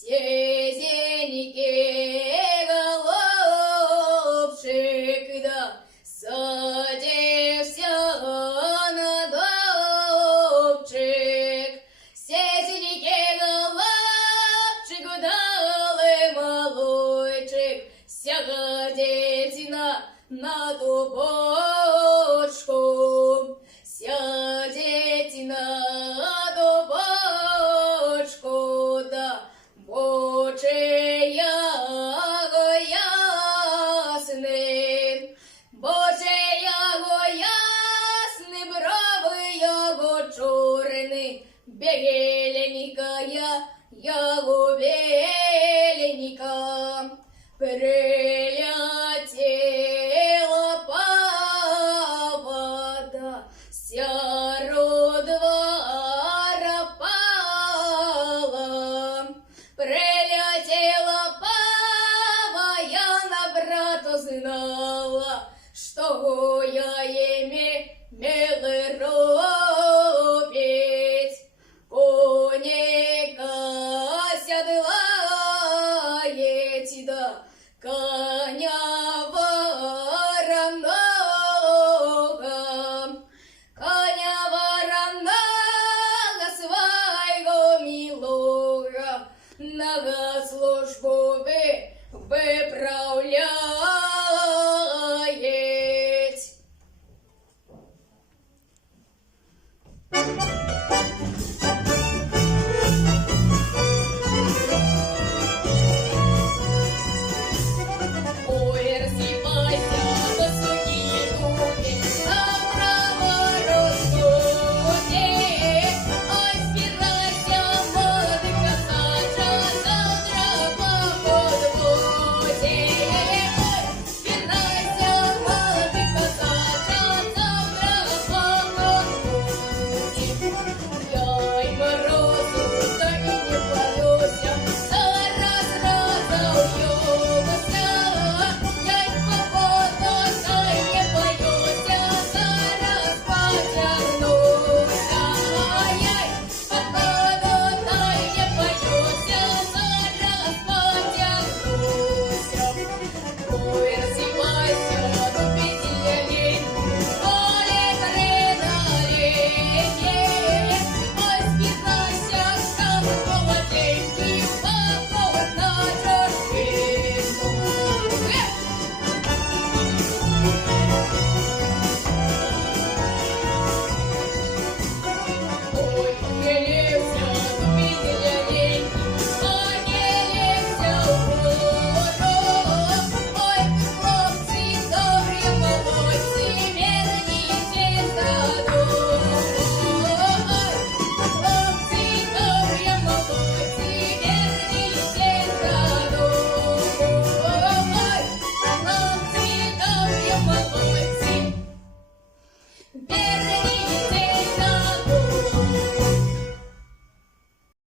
сезеньке голубчик, да садишься на дубчик. Сезеньке голубчик, дали малойчик, сядеть на дубочку, сядеть на дубочку, да боче яго ясний, боче яго ясний, брови яго чорні, беленька яго беленька. Прилетела павода, сяру двора пала. Прилетела пава, я на брата знала, что я имела робить. Коника седлаете, да коня вороного, коня вороного своего милого, нога